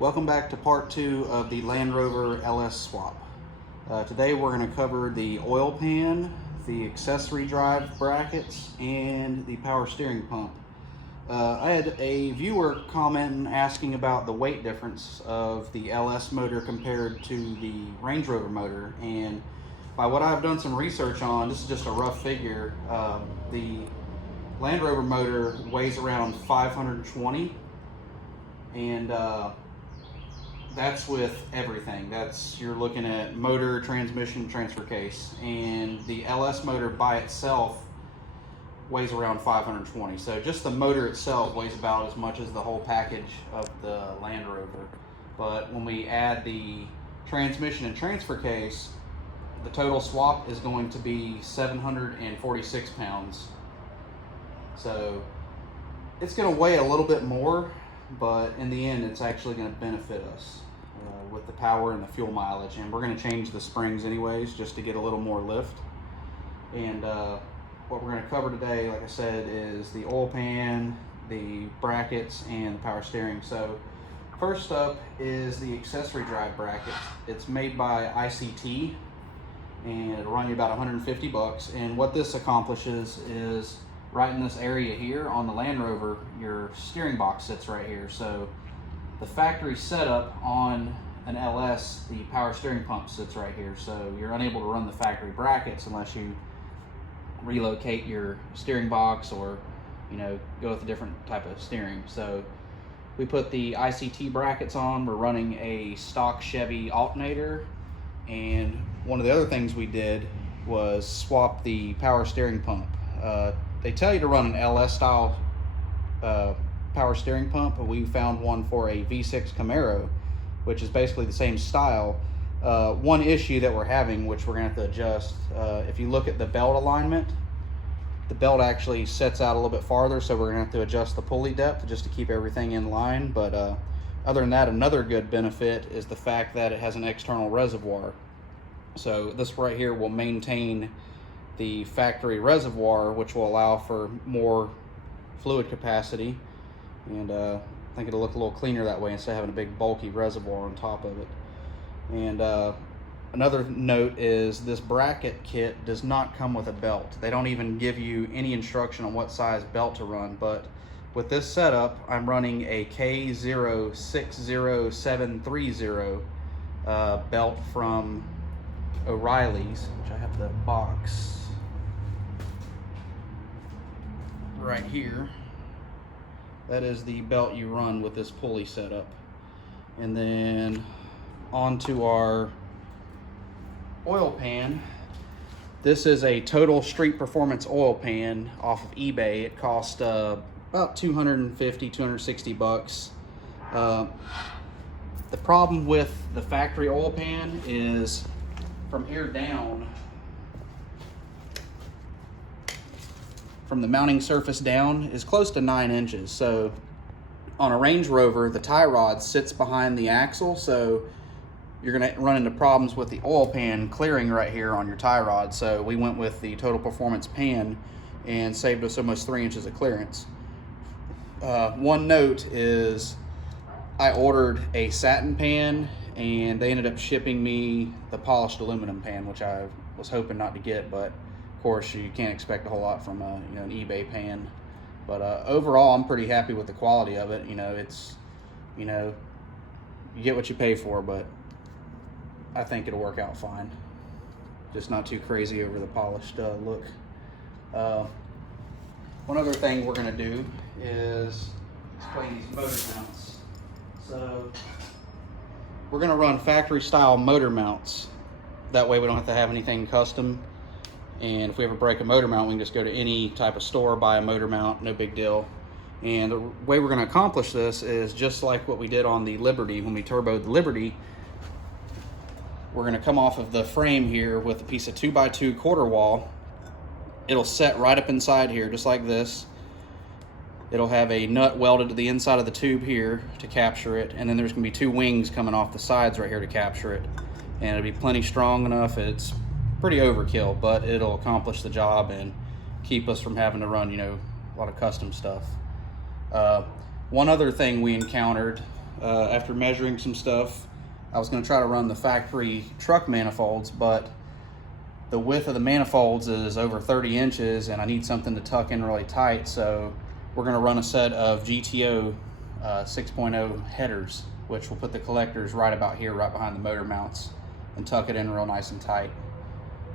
Welcome back to part 2 of the Land Rover LS swap. Today we're going to cover the oil pan, the accessory drive brackets, and the power steering pump. I had a viewer comment asking about the weight difference of the LS motor compared to the Range Rover motor, and by what I've done some research on, this is just a rough figure, the Land Rover motor weighs around 520, and that's with everything. You're looking at motor, transmission, transfer case, and the LS motor by itself weighs around 520. So just the motor itself weighs about as much as the whole package of the Land Rover. But when we add the transmission and transfer case, the total swap is going to be 746 pounds. So it's going to weigh a little bit more, but in the end it's actually going to benefit us with the power and the fuel mileage. And we're going to change the springs anyways just to get a little more lift. And what we're going to cover today, like I said, is the oil pan, the brackets, and the power steering. So first up is the accessory drive bracket. It's made by ICT and it'll run you about 150 bucks. And what this accomplishes is right in this area here on the Land Rover, your steering box sits right here. So the factory setup on an LS, the power steering pump sits right here. So you're unable to run the factory brackets unless you relocate your steering box or, go with a different type of steering. So we put the ICT brackets on. We're running a stock Chevy alternator. And one of the other things we did was swap the power steering pump. They tell you to run an LS style power steering pump, but we found one for a V6 Camaro, which is basically the same style. One issue that we're having, which we're gonna have to adjust, if you look at the belt alignment, the belt actually sets out a little bit farther, so we're gonna have to adjust the pulley depth just to keep everything in line. But other than that, another good benefit is the fact that it has an external reservoir. So this right here will maintain the factory reservoir, which will allow for more fluid capacity, and I think it'll look a little cleaner that way instead of having a big bulky reservoir on top of it. And another note is this bracket kit does not come with a belt. They don't even give you any instruction on what size belt to run, but with this setup I'm running a K060730 belt from O'Reilly's, which I have the box right here. That is the belt you run with this pulley setup. And then onto our oil pan. This is a Total Street Performance oil pan off of eBay. It cost about 250, 260 bucks. The problem with the factory oil pan is from here down, from the mounting surface down, is close to 9 inches. So on a Range Rover, the tie rod sits behind the axle, so you're gonna run into problems with the oil pan clearing right here on your tie rod. So we went with the Total Performance pan and saved us almost 3 inches of clearance. One note is I ordered a satin pan and they ended up shipping me the polished aluminum pan, which I was hoping not to get, but of course you can't expect a whole lot from an eBay pan. But overall I'm pretty happy with the quality of it. It's you get what you pay for, but I think it'll work out fine. Just not too crazy over the polished look. One other thing we're gonna do is explain these motor mounts. So we're gonna run factory style motor mounts. That way we don't have to have anything custom. And if we ever break a motor mount, we can just go to any type of store, buy a motor mount, no big deal. And the way we're gonna accomplish this is just like what we did on the Liberty. When we turboed the Liberty, we're gonna come off of the frame here with a piece of 2x2 quarter wall. It'll set right up inside here, just like this. It'll have a nut welded to the inside of the tube here to capture it, and then there's gonna be 2 wings coming off the sides right here to capture it. And it'll be plenty strong enough. It's pretty overkill, but it'll accomplish the job and keep us from having to run, a lot of custom stuff. One other thing we encountered after measuring some stuff. I was going to try to run the factory truck manifolds, but the width of the manifolds is over 30 inches and I need something to tuck in really tight, so we're going to run a set of GTO 6.0 headers, which will put the collectors right about here, right behind the motor mounts, and tuck it in real nice and tight.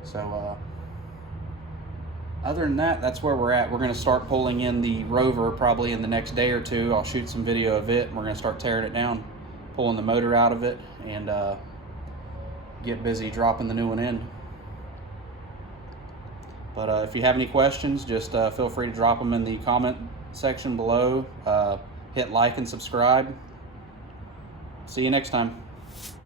So other than that, that's where we're at. We're going to start pulling in the Rover probably in the next day or two. I'll shoot some video of it and we're going to start tearing it down, pulling the motor out of it, and get busy dropping the new one in. But if you have any questions, just feel free to drop them in the comment section below. Hit like and subscribe. See you next time.